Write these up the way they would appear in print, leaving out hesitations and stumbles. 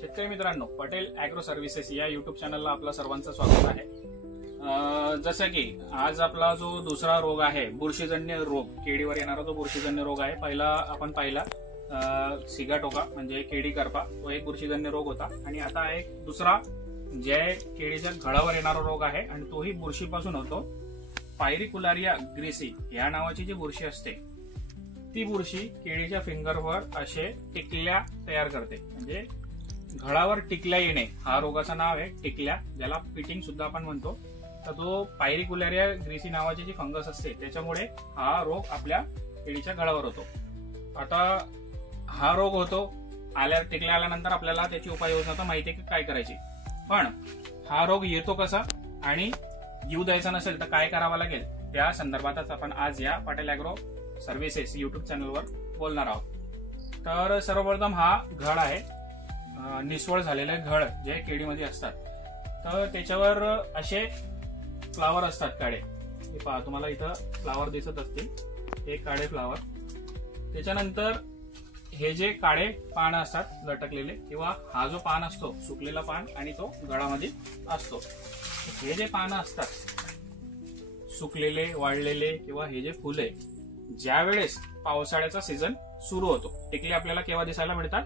शेतकरी मित्रांनो, Patel agro services या युट्यूब चॅनलला आपलं सर्वांचं स्वागत आहे। जसं की आज आपला जो दुसरा रोग आहे बुरशीजन्य रोग, केळीवर येणारा जो बुरशीजन्य रोग आहे, पहिला आपण पाहिला सिगाटोका म्हणजे केळी करपा, तो एक बुरशीजन्य रोग होता। आणि आता एक दुसरा जे केळीच्या घडावर येणारा रोग आहे आणि तोही बुरशीपासून होतो। पायरिकुलारिया ग्रेसी या नावाची जी बुरशी असते ती बुरशी केळीच्या फिंगरवर असे टिकल्या तयार करते, म्हणजे घडावर टिकल्या येणे हा रोगाचं नाव आहे टिकल्या, ज्याला पिटिंग सुद्धा आपण म्हणतो। तर तो पायरिकुलारिया ग्रेसी नावाची जी फंगस असते त्याच्यामुळे हा रोग आपल्या केळीच्या घडावर होतो। आता हा रोग होतो, टिकल्या आल्यानंतर आपल्याला त्याची उपाययोजना तर माहिती आहे की काय करायची, पण हा रोग येतो कसा आणि येऊ द्यायचा नसेल तर काय करावं लागेल त्या संदर्भातच आपण आज या पटेल ॲग्रो सर्व्हिसेस युट्यूब चॅनलवर बोलणार आहोत। तर सर्वप्रथम हा घड आहे, निसवळ झालेले घड जे केळीमध्ये असतात, तर त्याच्यावर असे फ्लावर असतात काळे। हे पहा, तुम्हाला इथं फ्लावर दिसत असतील, हे काळे फ्लावर। त्याच्यानंतर हे जे काळे पान असतात लटकलेले, किंवा हा जो पान असतो सुकलेला पान आणि तो गळामध्ये असतो, हे जे पानं असतात सुकलेले वाळलेले किंवा हे जे फुले, ज्या वेळेस पावसाळ्याचा सीझन सुरू होतो, टिकले आपल्याला केव्हा दिसायला मिळतात,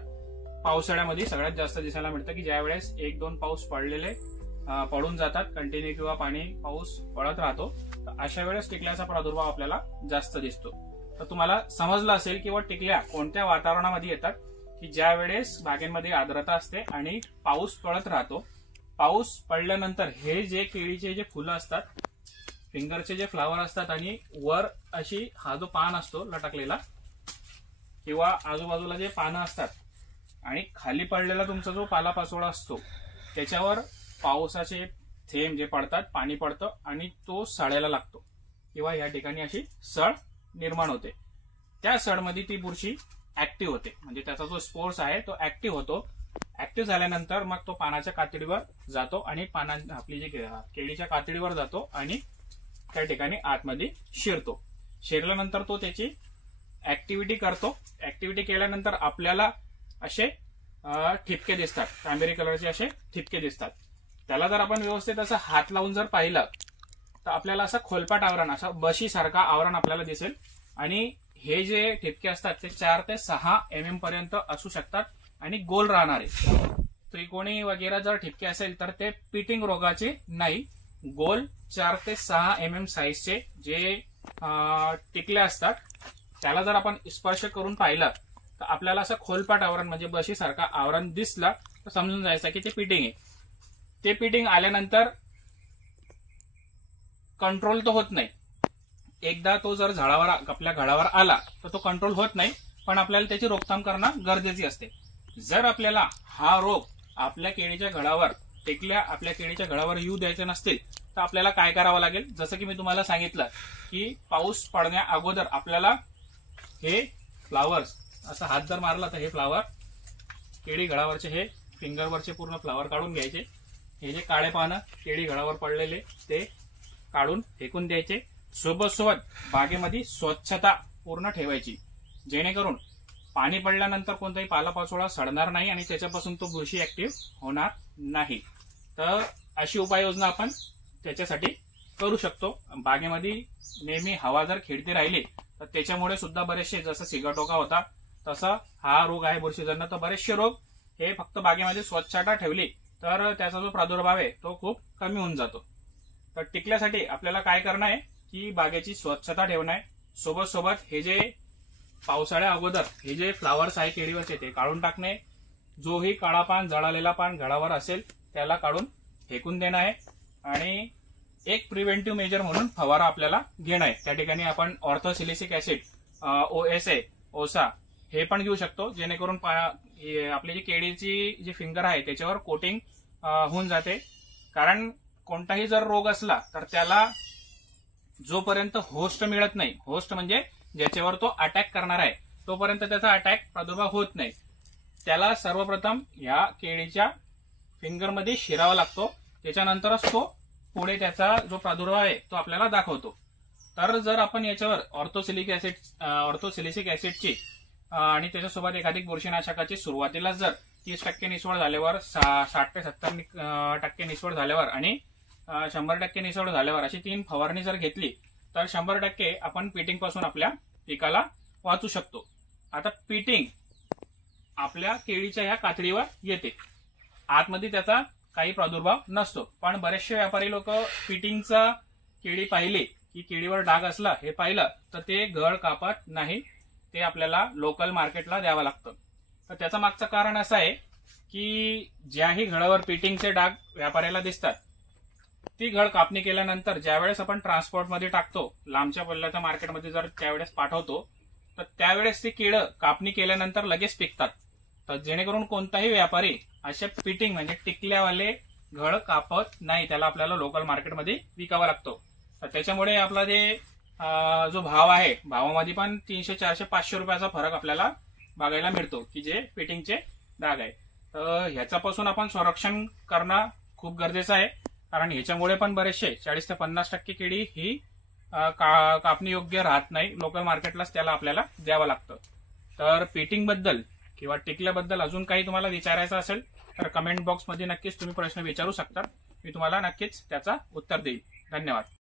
पावसाळ्यामध्ये सगळ्यात जास्त दिसायला मिळतं की ज्या वेळेस एक दोन पाऊस पडलेले पडून जातात कंटिन्यू किंवा पाऊस पडत राहतो, तर अशा वेळेस टिकल्याचा प्रादुर्भाव आपल्याला जास्त दिसतो। तर तुम्हाला समजलं असेल की टिकल्या कोणत्या वातावरणामध्ये येतात, की ज्या वेळेस बागेमध्ये आर्द्रता असते आणि पाऊस पडत राहतो। पाऊस पडल्यानंतर हे जे केळीचे जे फुलं असतात, फिंगरचे जे फ्लावर असतात, आणि वर अशी हा जो पान असतो लटकलेला किंवा आजूबाजूला जे पानं असतात आणि खाली पडलेला तुमचा जो पालापाचोळा असतो, त्याच्यावर पावसाचे थेंब जे पडतात, पाणी पडतं आणि तो सडायला लागतो किंवा या ठिकाणी अशी सड निर्माण होते। त्या सडमध्ये ती बुरशी ऍक्टिव्ह होते, म्हणजे त्याचा जो स्पोर्स आहे तो ऍक्टिव्ह होतो। ऍक्टिव्ह झाल्यानंतर मग तो पानाच्या कातडीवर जातो आणि आपली जी केळीच्या कातडीवर जातो आणि त्या ठिकाणी आतमध्ये शिरतो। शिरल्यानंतर तो त्याची ऍक्टिव्हिटी करतो। ऍक्टिव्हिटी केल्यानंतर आपल्याला असे ठिपके दिसतात, तांबेरी कलरचे असे ठिपके दिसतात। त्याला जर आपण व्यवस्थित असं हात लावून जर पाहिलं तर आपल्याला असं खोलपाट आवरण, असा बशी सारखा आवरण आपल्याला दिसेल। आणि हे जे ठिपके असतात ते 4 ते 6 mm पर्यंत असू शकतात आणि गोल राहणारे। त्रिकोणी वगैरे जर ठिपके असेल तर ते पिटिंग रोगाचे नाही, गोल 4 ते 6 mm साईजचे जे टिकले असतात, त्याला जर आपण स्पर्श करून पाहिलं तर आपल्याला असं खोलपाट आवरण म्हणजे बशी सारखा आवरण दिसला तर समजून जायचं की ते पिटिंग आहे। ते पिटिंग आल्यानंतर कंट्रोल तो होत नाही, एकदा तो जर झाडावर आपल्या घडावर आला तर तो कंट्रोल होत नाही, पण आपल्याला त्याची रोकथाम करणं गरजेची असते। जर आपल्याला हा रोग आपल्या केळीच्या घडावर टिकल्या आपल्या केळीच्या घडावर येऊ द्यायचे नसतील तर आपल्याला काय करावं लागेल, जसं की मी तुम्हाला सांगितलं की पाऊस पडण्या अगोदर आपल्याला हे फ्लावर्स असं हात जर मारला तर हे फ्लावर केळी घडावरचे हे फिंगरवरचे पूर्ण फ्लावर काढून घ्यायचे। हे जे काळे पानं केळी घडावर पडलेले ते काढून फेकून द्यायचे। सोबत बागेमध्ये स्वच्छता पूर्ण ठेवायची, जेणेकरून पाणी पडल्यानंतर कोणताही पालापाचोळा सडणार नाही आणि त्याच्यापासून तो बुरशी ऍक्टिव्ह होणार नाही। तर अशी उपाययोजना आपण त्याच्यासाठी करू शकतो। बागेमध्ये नेहमी हवा जर खेळती राहिली तर त्याच्यामुळे सुद्धा बरेचसे, जसं सिगाटोका होता तसा हा रोग आहे बुरशीजन्य, तर बरेचसे रोग हे फक्त बागेमध्ये स्वच्छता ठेवली तर त्याचा जो प्रादुर्भाव आहे तो खूप कमी होऊन जातो। तर टिकल्यासाठी आपल्याला काय करणं आहे की बागेची स्वच्छता ठेवणं आहे, सोबत हे जे पावसाळ्या अगोदर हे जे फ्लावर्स आहे केळीवरचे ते काढून टाकणे, जोही काळा पान जळालेला पान घडावर असेल त्याला काढून फेकून देणं आहे, आणि एक प्रिव्हेंटिव्ह मेजर म्हणून फवारा आपल्याला घेणं आहे। त्या ठिकाणी आपण ऑर्थोसिलिसिक ऍसिड, OSA, ओसा हे पण घेऊ शकतो, जेणेकरून आपली जी केळीची जी फिंगर आहे त्याच्यावर कोटिंग होऊन जाते। कारण कोणताही जर रोग असला तर त्याला जोपर्यंत होस्ट मिळत नाही, होस्ट म्हणजे ज्याच्यावर तो अटॅक करणार आहे, तोपर्यंत त्याचा अटॅक प्रादुर्भाव होत नाही। त्याला सर्वप्रथम या केळीच्या फिंगरमध्ये शिरावा लागतो, त्याच्यानंतरच तो पुढे त्याचा जो प्रादुर्भाव आहे तो आपल्याला दाखवतो। तर जर आपण याच्यावर ऑर्थोसिलिसिक ऍसिडची आणि त्याच्यासोबत एखादी बुरशीनाशकाची सुरुवातीला जर 30% निसवड झाल्यावर 60 ते 70% निसवड झाल्यावर आणि 100% निसवड झाल्यावर अशी 3 फवारणी जर घेतली तर 100% आपण पिटिंग पासून आपल्या पिकाला वाचू शकतो. आता पिटिंग आपल्या केळीच्या ह्या कातडीवर येते, आतमध्ये त्याचा काही प्रादुर्भाव नसतो. पण बरेचसे व्यापारी लोक पिटिंगचा केळी पाहिली की केळीवर डाग असला हे पाहिलं तर ते घड कापत नाही, ते आपल्याला लोकल मार्केटला द्यावं लागतं. तर त्याचं मागचं कारण असं आहे की ज्याही घडावर पिटिंगचे डाग व्यापाऱ्याला दिसतात ती घड कापणी केल्यानंतर ज्यावेळेस आपण ट्रान्सपोर्टमध्ये टाकतो, लांबच्या पल्ल्याच्या मार्केटमध्ये जर त्यावेळेस पाठवतो तर त्यावेळेस ती केळं कापणी केल्यानंतर लगेच पिकतात. तर जेणेकरून कोणताही व्यापारी असे पिटिंग म्हणजे टिकल्यावाले घड कापत नाही, त्याला आपल्याला लोकल मार्केटमध्ये विकावा लागतो. तर त्याच्यामुळे आपला जे जो भाव आहे भावामध्ये पण 300, 400, 500 रुपयाचा फरक आपल्याला बघायला मिळतो की जे पिटिंगचे डाग आहे. तर ह्याच्यापासून आपण संरक्षण करणं खूप गरजेचं आहे, कारण ह्याच्यामुळे पण बरेचसे 40 ते 50% केळी ही कापणी योग्य राहत नाही, लोकल मार्केटलाच त्याला आपल्याला द्यावं लागतं. तर पिटिंग बद्दल किंवा टिकल्याबद्दल अजून काही तुम्हाला विचारायचं असेल तर कमेंट बॉक्समध्ये नक्कीच तुम्ही प्रश्न विचारू शकता, मी तुम्हाला नक्कीच त्याचा उत्तर देईन. धन्यवाद.